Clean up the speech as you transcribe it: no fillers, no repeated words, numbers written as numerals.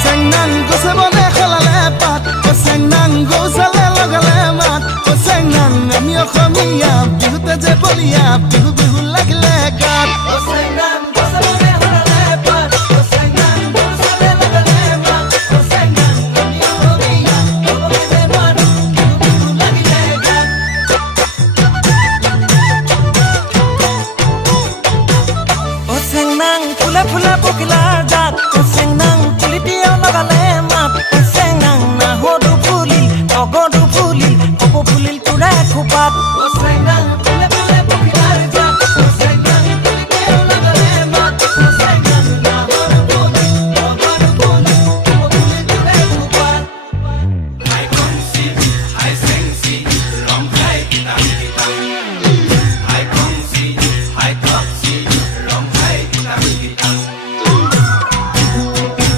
চেংনাং গছে বনে খলালে পাত চেংনাং গৌচালে লগালে মাত চেংনাং আমি অসমীয়া বিহুতে যে বলিয়া বিহু বিহু লাগিলে গাত